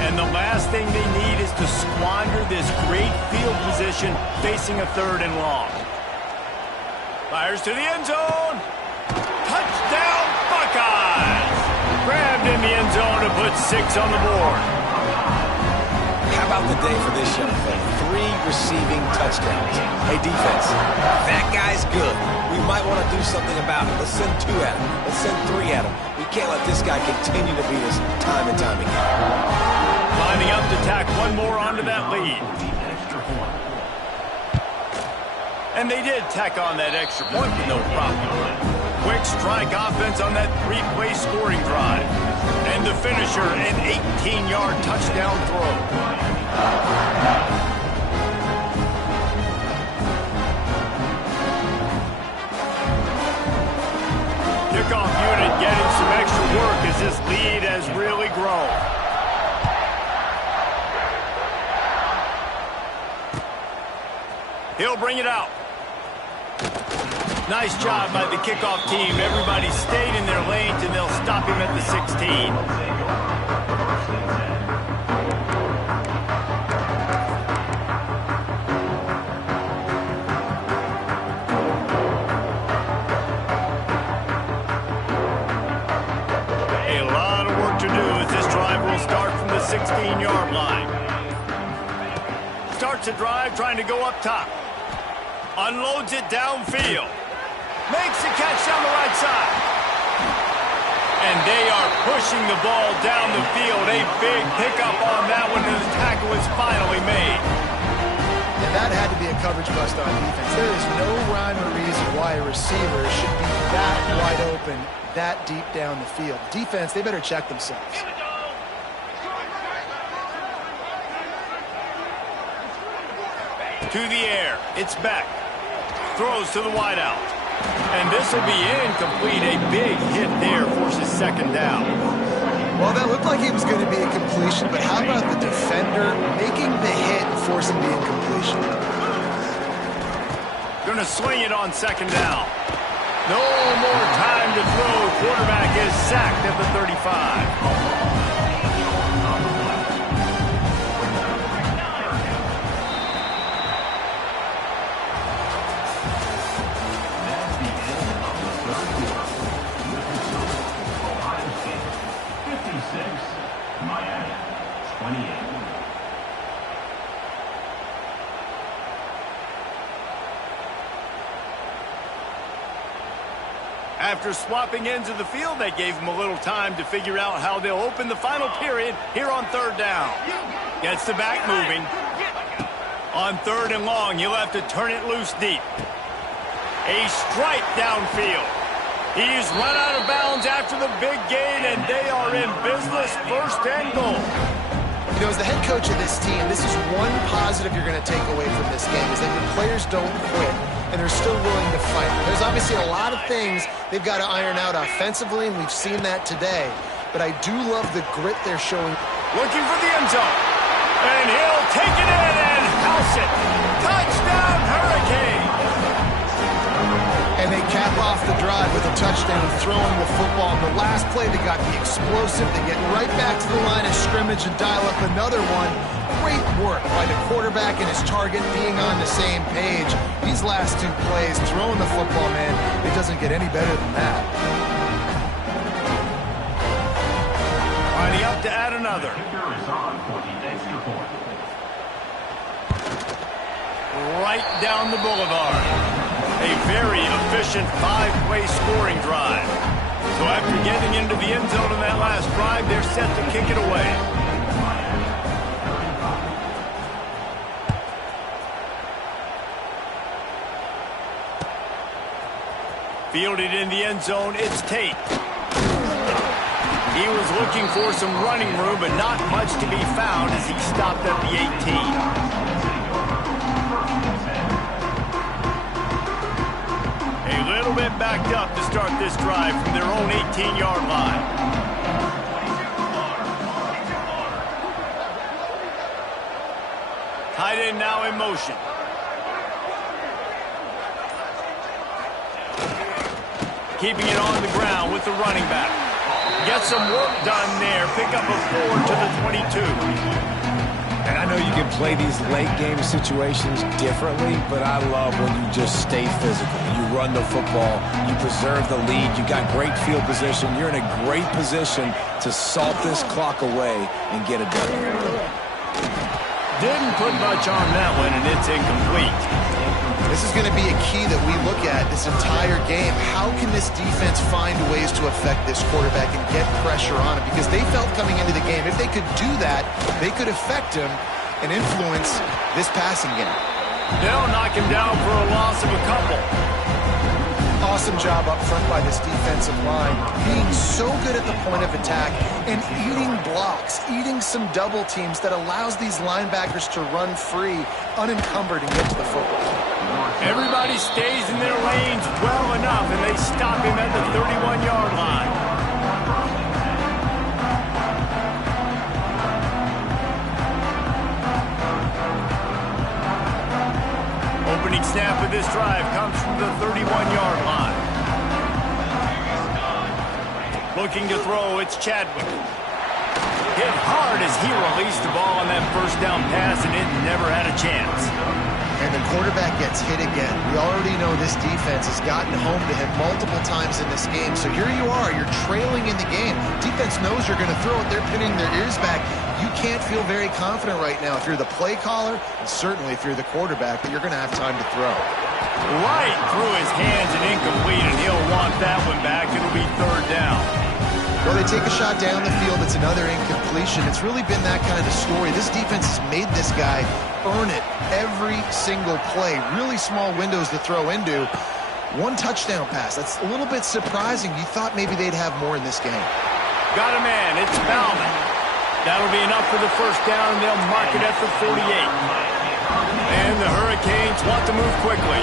And the last thing they need is to squander this great field position facing a 3rd and long. Fires to the end zone. Touchdown, Buckeyes! Grabbed in the end zone to put 6 on the board. How about the day for this young fella? 3 receiving touchdowns. Hey, defense, that guy's good. We might want to do something about it. Let's send 2 at him. Let's send 3 at him. We can't let this guy continue to beat us time and time again. Lining up to tack one more onto that lead. And they did tack on that extra point with no problem. Quick strike offense on that 3-play scoring drive. And the finisher, an 18-yard touchdown throw. Kickoff unit getting some extra work as this lead has really grown. He'll bring it out. Nice job by the kickoff team. Everybody stayed in their lanes, and they'll stop him at the 16. A lot of work to do as this drive will start from the 16-yard line. Starts a drive trying to go up top. Unloads it downfield. Makes the catch down the right side. And they are pushing the ball down the field. A big pickup on that one, and the tackle is finally made. And that had to be a coverage bust on defense. There is no rhyme or reason why a receiver should be that wide open, that deep down the field. Defense, they better check themselves. To the air. It's back. Throws to the wideout. And this will be incomplete. A big hit there forces 2nd down. Well, that looked like it was going to be a completion, but how about the defender making the hit and forcing the incompletion? Going to swing it on 2nd down. No more time to throw. Quarterback is sacked at the 35. Miami, 28. After swapping ends of the field, that gave them a little time to figure out how they'll open the final period here on third down. Gets the back moving. On third and long, he'll have to turn it loose deep. A strike downfield. He's run out of bounds after the big gain, and they are in business, first and goal. You know, as the head coach of this team, this is one positive you're going to take away from this game, is that your players don't quit, and they're still willing to fight. There's obviously a lot of things they've got to iron out offensively, and we've seen that today. But I do love the grit they're showing. Looking for the end zone. And he'll take it in and house it. Touchdown, Hurricane. And they cap off the drive with a touchdown, throwing the football. In the last play, they got the explosive. They get right back to the line of scrimmage and dial up another one. Great work by the quarterback and his target being on the same page. These last two plays, throwing the football, man, it doesn't get any better than that. Lining up to add another. Right down the boulevard. A very efficient five-play scoring drive. So after getting into the end zone in that last drive, they're set to kick it away. Fielded in the end zone, it's Tate. He was looking for some running room, but not much to be found as he stopped at the 18. A little bit backed up to start this drive from their own 18-yard line. Tight end now in motion. Keeping it on the ground with the running back. Get some work done there. Pick up a 4 to the 22. And I know you can play these late game situations differently, but I love when you just stay physical. You run the football, you preserve the lead, you got great field position, you're in a great position to salt this clock away and get it done. Didn't put much on that one, and it's incomplete. This is going to be a key that we look at this entire game. How can this defense find ways to affect this quarterback and get pressure on him? Because they felt coming into the game, if they could do that, they could affect him and influence this passing game. They'll knock him down for a loss of a couple. Awesome job up front by this defensive line, being so good at the point of attack and eating blocks, eating some double teams that allows these linebackers to run free, unencumbered, and get to the football. Everybody stays in their lanes well enough, and they stop him at the 31-yard line. Opening snap of this drive comes from the 31-yard line. Looking to throw, it's Chadwick. Hit hard as he released the ball on that first down pass, and it never had a chance. And the quarterback gets hit again. We already know this defense has gotten home to him multiple times in this game. So here you are, you're trailing in the game. Defense knows you're going to throw it. They're pinning their ears back. You can't feel very confident right now if you're the play caller, and certainly if you're the quarterback, that you're going to have time to throw. Right through his hands and incomplete, and he'll want that one back. It'll be third down. Well, they take a shot down the field. It's another incompletion. It's really been that kind of story. This defense has made this guy earn it every single play. Really small windows to throw into. One touchdown pass. That's a little bit surprising. You thought maybe they'd have more in this game. Got a man. It's Bauman. That'll be enough for the first down, and they'll mark it at the 48. And the Hurricanes want to move quickly.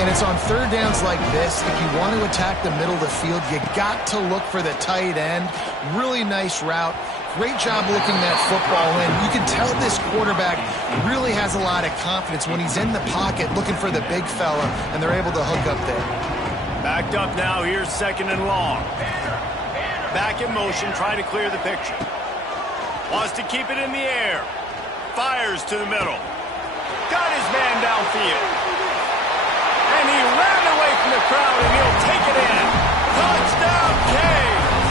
And it's on third downs like this, if you want to attack the middle of the field, you got to look for the tight end. Really nice route. Great job looking that football in. You can tell this quarterback really has a lot of confidence when he's in the pocket looking for the big fella, and they're able to hook up there. Backed up now. Here's second and long. Back in motion, trying to clear the picture. Wants to keep it in the air. Fires to the middle. Got his man downfield. And he ran away from the crowd, and he'll take it in. Touchdown, Canes!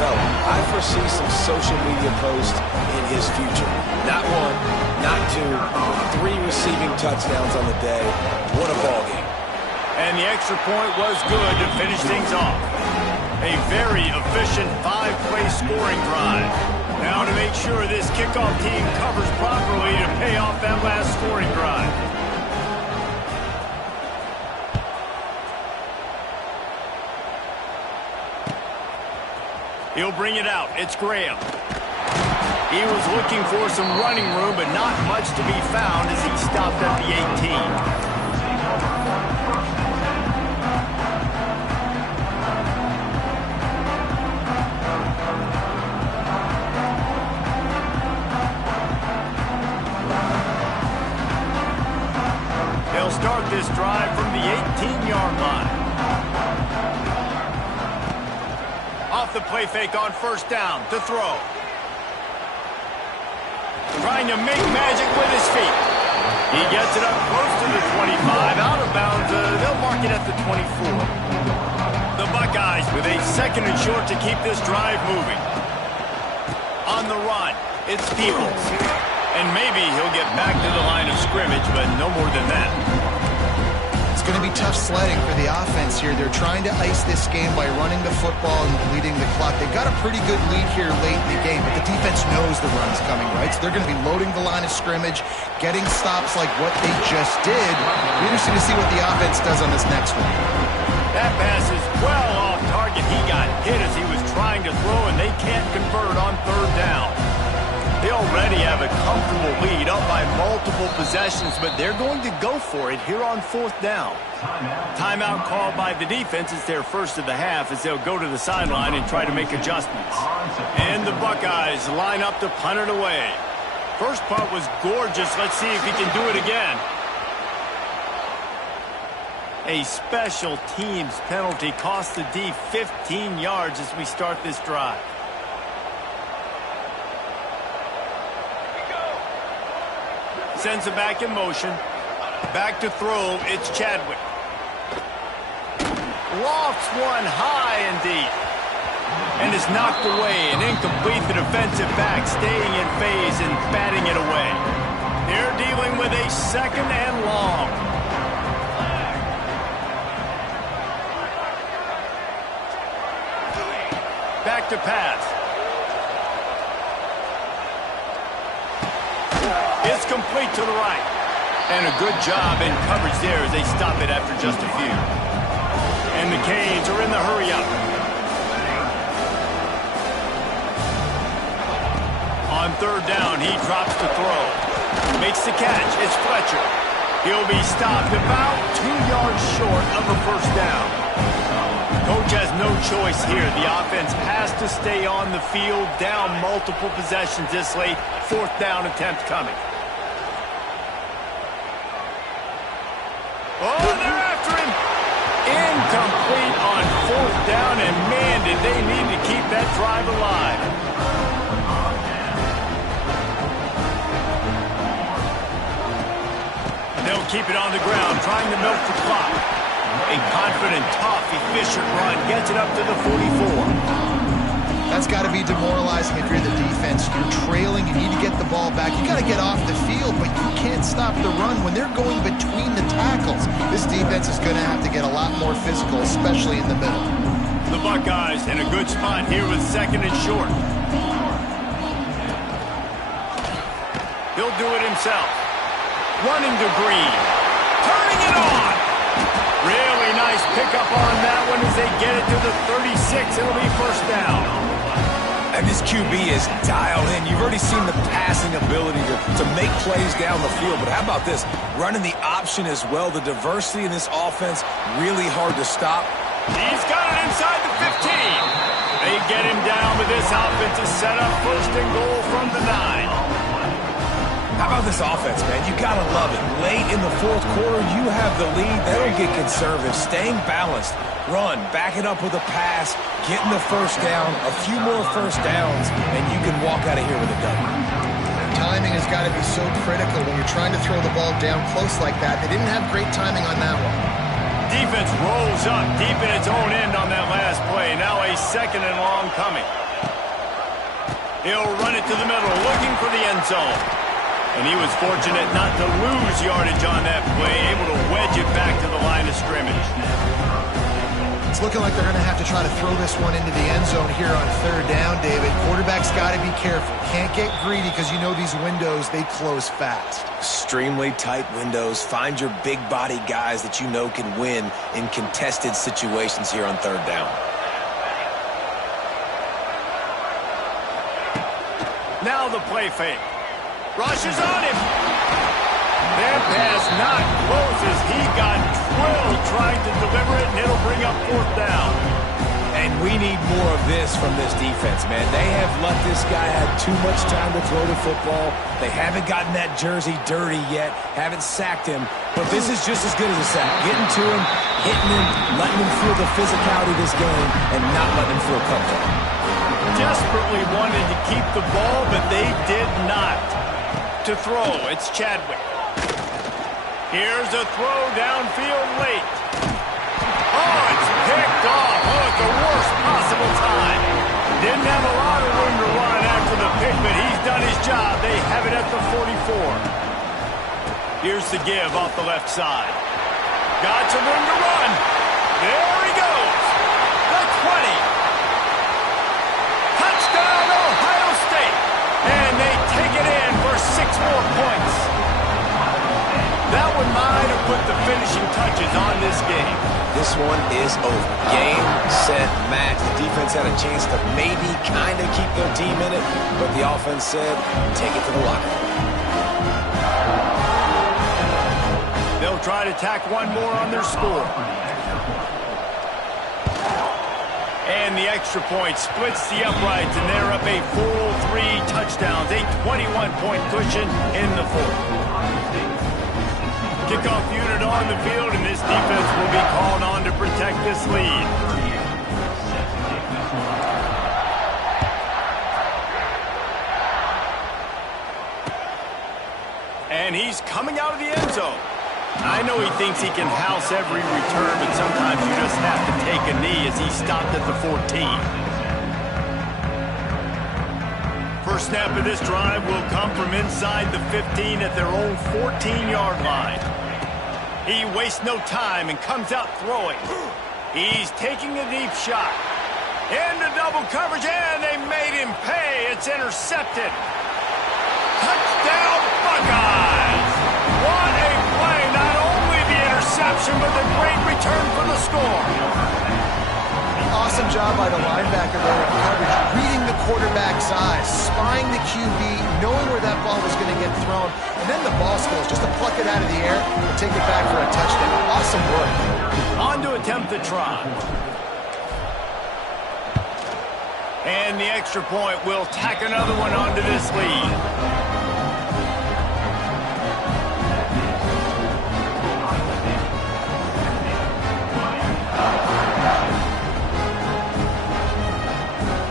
NFL, I foresee some social media posts in his future. Not one, not two, but 3 receiving touchdowns on the day. What a ball game. And the extra point was good to finish things off. A very efficient 5-play scoring drive. Now to make sure this kickoff team covers properly to pay off that last scoring drive. He'll bring it out. It's Graham. He was looking for some running room, but not much to be found as he stopped at the 18. They'll start this drive from the 18-yard line. Off the play fake on first down to throw. Trying to make magic with his feet. He gets it up close to the 25. Out of bounds, they'll mark it at the 24. The Buckeyes with a 2nd and short to keep this drive moving. On the run, it's Fields. And maybe he'll get back to the line of scrimmage, but no more than that. It's going to be tough sledding for the offense here. They're trying to ice this game by running the football and bleeding the clock. They've got a pretty good lead here late in the game, but the defense knows the run's coming, right? So they're going to be loading the line of scrimmage, getting stops like what they just did. Be interesting to see what the offense does on this next one. That pass is well off target. He got hit as he was trying to throw, and they can't convert on 3rd down. They already have a comfortable lead, up by multiple possessions, but they're going to go for it here on 4th down. Timeout called by the defense. It's their first of the half as they'll go to the sideline and try to make adjustments. And the Buckeyes line up to punt it away. First punt was gorgeous. Let's see if he can do it again. A special teams penalty cost the D 15 yards as we start this drive. Sends it back in motion. Back to throw. It's Chadwick. Lofts one high and deep. And is knocked away and incomplete. The defensive back staying in phase and batting it away. They're dealing with a 2nd and long. Back to pass. It's complete to the right. And a good job in coverage there as they stop it after just a few. And the Canes are in the hurry-up. On 3rd down, he drops to throw. Makes the catch. It's Fletcher. He'll be stopped about 2 yards short of a 1st down. Coach has no choice here. The offense has to stay on the field, down multiple possessions this late. 4th down attempt coming. Oh, they're after him. Incomplete on 4th down, and man, did they need to keep that drive alive. They'll keep it on the ground, trying to milk the clock. A confident, tough, efficient run gets it up to the 44. That's got to be demoralizing if you're the defense. You're trailing, you need to get the ball back. You got to get off the field, but you can't stop the run when they're going between the tackles. This defense is going to have to get a lot more physical, especially in the middle. The Buckeyes in a good spot here with 2nd and short. He'll do it himself. Running to Green. Turning it on. Really nice pickup on that one as they get it to the 36. It'll be 1st down. And this QB is dialed in. You've already seen the passing ability to make plays down the field. But how about this? Running the option as well. The diversity in this offense, really hard to stop. He's got it inside the 15. They get him down, but this offense is set up 1st and goal from the 9. How about this offense, man? You got to love it. Late in the 4th quarter, you have the lead. They don't get conservative. Staying balanced. Run. Back it up with a pass. Getting the 1st down. A few more 1st downs, and you can walk out of here with a W. Timing has got to be so critical when you're trying to throw the ball down close like that. They didn't have great timing on that one. Defense rolls up deep in its own end on that last play. Now a 2nd and long coming. He'll run it to the middle, looking for the end zone. And he was fortunate not to lose yardage on that play, able to wedge it back to the line of scrimmage. It's looking like they're going to have to try to throw this one into the end zone here on third down, David. Quarterback's got to be careful. Can't get greedy because you know these windows, they close fast. Extremely tight windows. Find your big body guys that you know can win in contested situations here on third down. Now the play fake. Rushes on him. That pass not close as he got drilled trying to deliver it, and it'll bring up fourth down. And we need more of this from this defense, man. They have let this guy have too much time to throw the football. They haven't gotten that jersey dirty yet, haven't sacked him. But this is just as good as a sack. Getting to him, hitting him, letting him feel the physicality of this game, and not letting him feel comfortable. Desperately wanted to keep the ball, but they did not. To throw, it's Chadwick. Here's a throw downfield late. Oh, it's picked off. Oh, at the worst possible time. Didn't have a lot of room to run after the pick, but he's done his job. They have it at the 44. Here's the give off the left side. Got some room to run. There he goes. The 20. Touchdown, Ohio State. And they take it in for 6 more points. That one might have put the finishing touches on this game. This one is over. Game, set, match. The defense had a chance to maybe kind of keep their team in it, but the offense said, take it to the locker room. They'll try to tack one more on their score. And the extra point splits the uprights, and they're up a full 3 touchdowns, a 21-point cushion in the fourth. Kickoff unit on the field, and this defense will be called on to protect this lead. And he's coming out of the end zone. I know he thinks he can house every return, but sometimes you just have to take a knee as he stopped at the 14. First snap of this drive will come from inside the 15 at their own 14-yard line. He wastes no time and comes out throwing. He's taking a deep shot. Into double coverage, and they made him pay. It's intercepted. Touchdown, Buckeyes! What a play! Not only the interception, but the great return for the score. Awesome job by the linebacker there in coverage, reading the quarterback's eyes, spying the QB, knowing where that ball was going to get thrown, and then the ball skills, just to pluck it out of the air and take it back for a touchdown. Awesome work. On to attempt the try. And the extra point will tack another one onto this lead.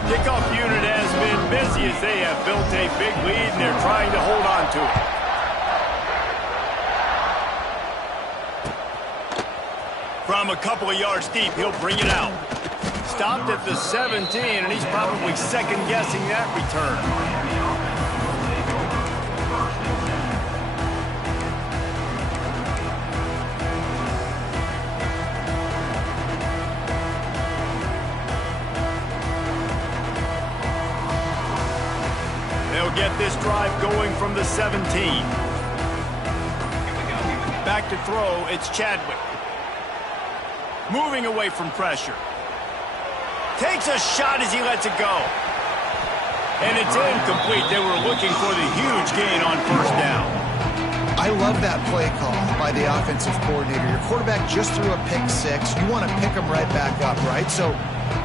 Kickoff unit has been busy as they have built a big lead, and they're trying to hold on to it. From a couple of yards deep, he'll bring it out. Stopped at the 17, and he's probably second-guessing that return. Get this drive going from the 17. Back to throw, it's Chadwick. Moving away from pressure. Takes a shot as he lets it go. And it's incomplete. They were looking for the huge gain on first down. I love that play call by the offensive coordinator. Your quarterback just threw a pick 6. You want to pick him right back up, right? So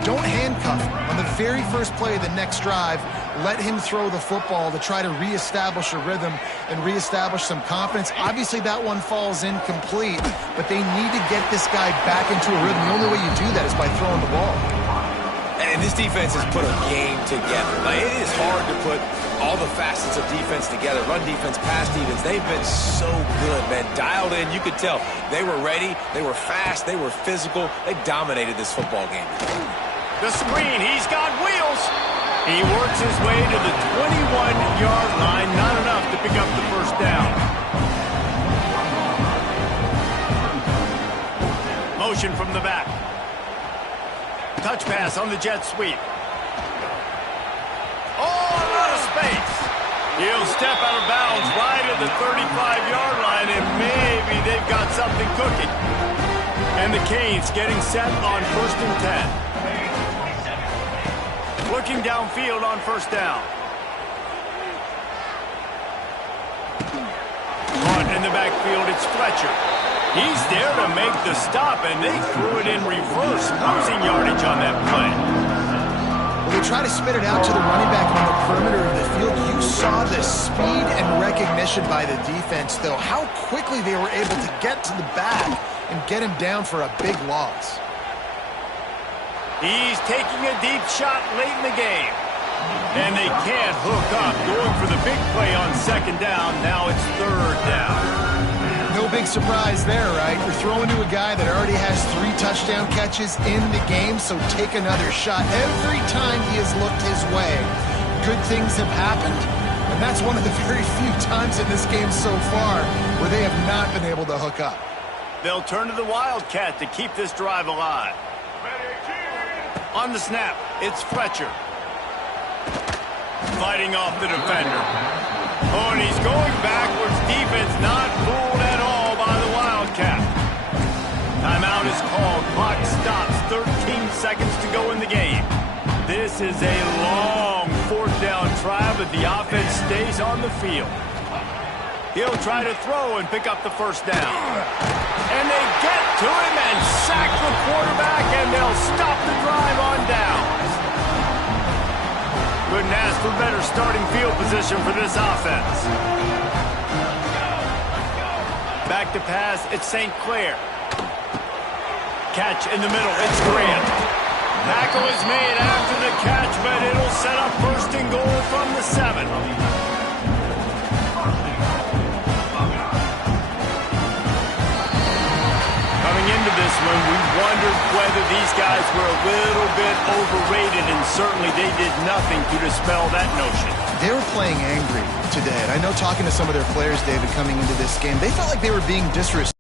don't handcuff him. On the very first play of the next drive, let him throw the football to try to reestablish a rhythm and reestablish some confidence. Obviously, that one falls incomplete, but they need to get this guy back into a rhythm. The only way you do that is by throwing the ball. And this defense has put a game together. Like, it is hard to put all the facets of defense together. Run defense, pass defense. They've been so good, man. Dialed in. You could tell they were ready. They were fast. They were physical. They dominated this football game. The screen. He's got wheels. He works his way to the 21-yard line, not enough to pick up the first down. Motion from the back. Touch pass on the jet sweep. Oh, a lot of space. He'll step out of bounds right at the 35-yard line, and maybe they've got something cooking. And the Canes getting set on 1st and 10. Looking downfield on first down. Caught in the backfield, it's Fletcher. He's there to make the stop, and they threw it in reverse, losing yardage on that play. Well, they try to spit it out to the running back on the perimeter of the field. You saw the speed and recognition by the defense, though, how quickly they were able to get to the back and get him down for a big loss. He's taking a deep shot late in the game. And they can't hook up, going for the big play on second down. Now it's third down. No big surprise there, right? You're throwing to a guy that already has 3 touchdown catches in the game, so take another shot. Every time he has looked his way, good things have happened, and that's one of the very few times in this game so far where they have not been able to hook up. They'll turn to the Wildcat to keep this drive alive. On the snap, it's Fletcher. Fighting off the defender. Oh, and he's going backwards. Defense not fooled at all by the Wildcat. Timeout is called. Clock stops. 13 seconds to go in the game. This is a long 4th down try, but the offense stays on the field. He'll try to throw and pick up the first down. And they get to him and sack the quarterback, and they'll stop the drive on downs. Couldn't ask for better starting field position for this offense. Back to pass, it's St. Clair. Catch in the middle, it's Grant. Tackle is made after the catch, but it'll set up 1st and goal from the 7. Coming into this one, we wondered whether these guys were a little bit overrated, and certainly they did nothing to dispel that notion. They were playing angry today, and I know talking to some of their players, David, coming into this game, they felt like they were being disrespected.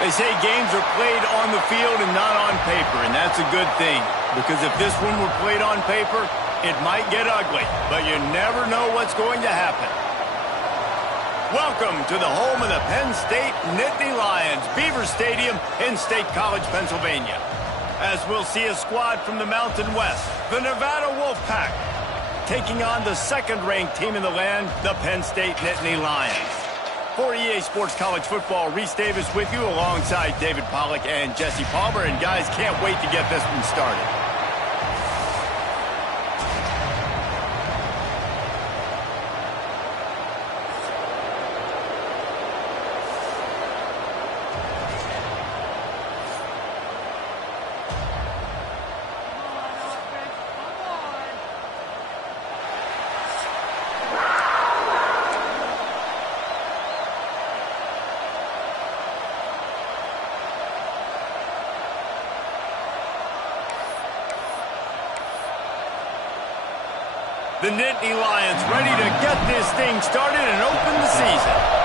They say games are played on the field and not on paper, and that's a good thing. Because if this one were played on paper, it might get ugly, but you never know what's going to happen. Welcome to the home of the Penn State Nittany Lions, Beaver Stadium in State College, Pennsylvania. As we'll see a squad from the Mountain West, the Nevada Wolfpack, taking on the second-ranked team in the land, the Penn State Nittany Lions. For EA Sports College Football, Reese Davis with you alongside David Pollack and Jesse Palmer. And guys, can't wait to get this one started. The Nittany Lions ready to get this thing started and open the season.